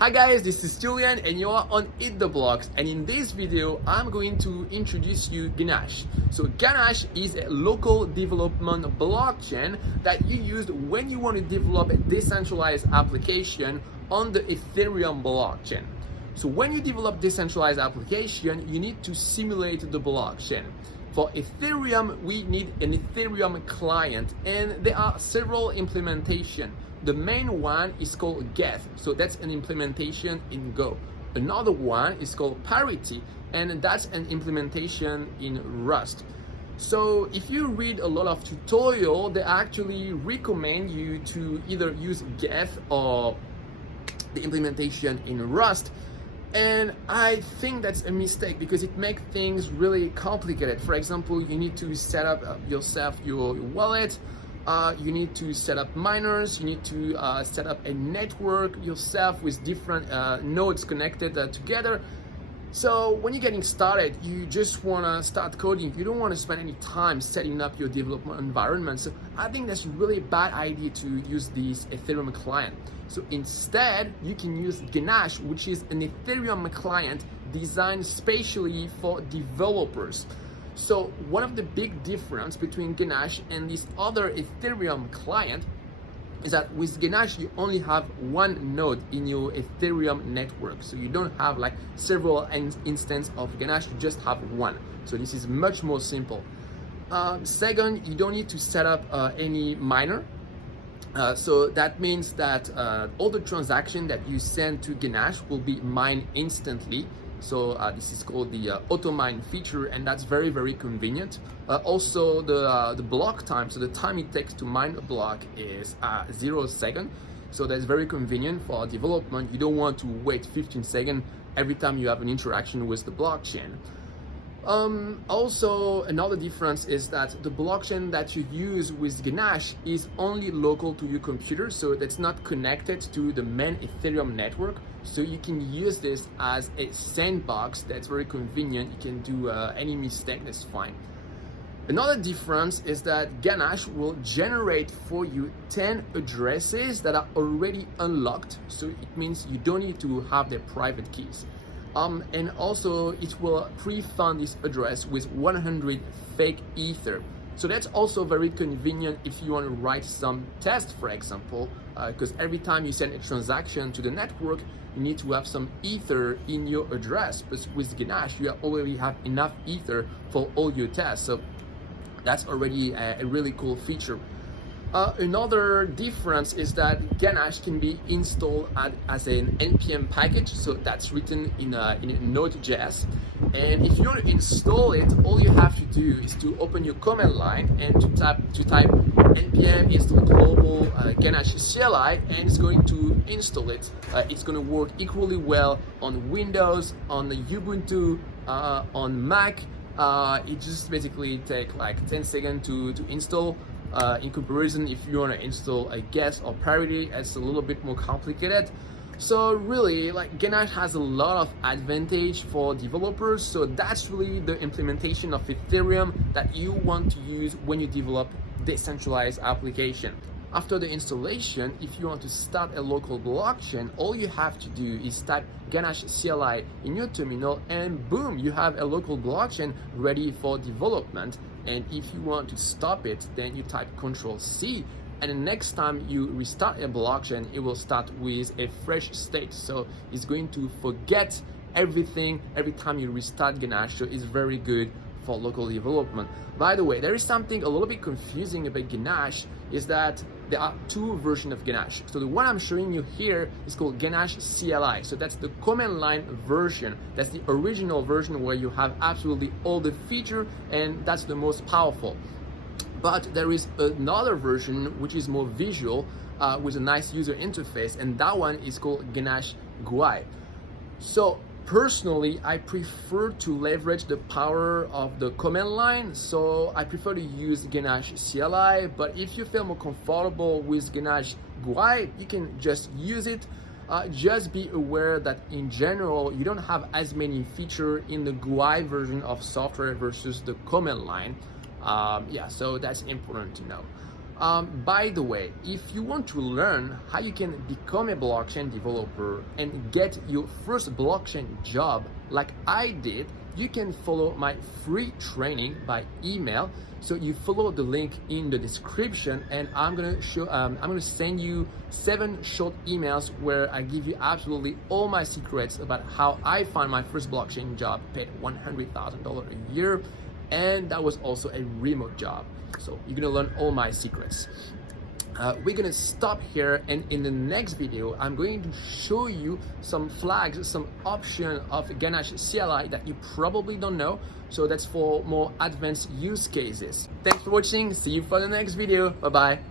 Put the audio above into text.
Hi guys, this is Julian and you are on EatTheBlocks, and in this video I'm going to introduce you Ganache. So Ganache is a local development blockchain that you use when you want to develop a decentralized application on the Ethereum blockchain. So when you develop decentralized application, you need to simulate the blockchain. For Ethereum, we need an Ethereum client, and there are several implementations. The main one is called Geth, so that's an implementation in Go. Another one is called Parity, and that's an implementation in Rust. So if you read a lot of tutorial, they actually recommend you to either use Geth or the implementation in Rust. And I think that's a mistake because it makes things really complicated. For example, you need to set up yourself your wallet. You need to set up miners, you need to set up a network yourself with different nodes connected together. So when you're getting started, you just want to start coding. You don't want to spend any time setting up your development environment. So I think that's really a bad idea to use this Ethereum client. So instead, you can use Ganache, which is an Ethereum client designed specially for developers. So one of the big difference between Ganache and this other Ethereum client is that with Ganache you only have one node in your Ethereum network. So you don't have like several instances of Ganache, you just have one. So this is much more simple. Second, you don't need to set up any miner. So that means that all the transactions that you send to Ganache will be mined instantly. So this is called the auto mine feature, and that's very, very convenient. Also the block time, so the time it takes to mine a block is 0 seconds. So that's very convenient for development. You don't want to wait 15 seconds every time you have an interaction with the blockchain. Also, another difference is that the blockchain that you use with Ganache is only local to your computer, so that's not connected to the main Ethereum network. So you can use this as a sandbox. That's very convenient. You can do any mistake, that's fine. Another difference is that Ganache will generate for you 10 addresses that are already unlocked. So it means you don't need to have their private keys. And also it will pre-fund this address with 100 fake Ether. So that's also very convenient if you want to write some tests, for example, because every time you send a transaction to the network, you need to have some Ether in your address. But with Ganache, you already have enough Ether for all your tests. So that's already a really cool feature. Another difference is that Ganache can be installed as an NPM package, so that's written in Node.js. And if you want to install it, all you have to do is to open your command line and to type npm install global Ganache CLI, and it's going to install it. It's going to work equally well on Windows, on the Ubuntu, on Mac. It just basically takes like 10 seconds to install. In comparison, if you want to install a Geth or Parity, it's a little bit more complicated. So really, like, Ganache has a lot of advantage for developers. So that's really the implementation of Ethereum that you want to use when you develop decentralized application. After the installation, if you want to start a local blockchain, all you have to do is type Ganache CLI in your terminal, and boom, you have a local blockchain ready for development. And if you want to stop it, then you type Ctrl+C, and the next time you restart a blockchain, it will start with a fresh state. So it's going to forget everything every time you restart Ganache. So it's very good for local development. By the way, there is something a little bit confusing about Ganache, is that there are two versions of Ganache. So the one I'm showing you here is called Ganache CLI. So that's the command line version. That's the original version where you have absolutely all the features, and that's the most powerful. But there is another version which is more visual with a nice user interface, and that one is called Ganache GUI. So personally, I prefer to leverage the power of the command line, so I prefer to use Ganache CLI. But if you feel more comfortable with Ganache GUI, you can just use it. Just be aware that in general, you don't have as many features in the GUI version of software versus the command line. Yeah, so that's important to know. By the way, if you want to learn how you can become a blockchain developer and get your first blockchain job like I did, you can follow my free training by email. So you follow the link in the description, and I'm gonna send you 7 short emails where I give you absolutely all my secrets about how I found my first blockchain job, paid $100,000 a year, and that was also a remote job. So you're gonna learn all my secrets. We're gonna stop here, and in the next video I'm going to show you some flags, some option of Ganache CLI that you probably don't know, so that's for more advanced use cases. Thanks for watching, see you for the next video, bye bye.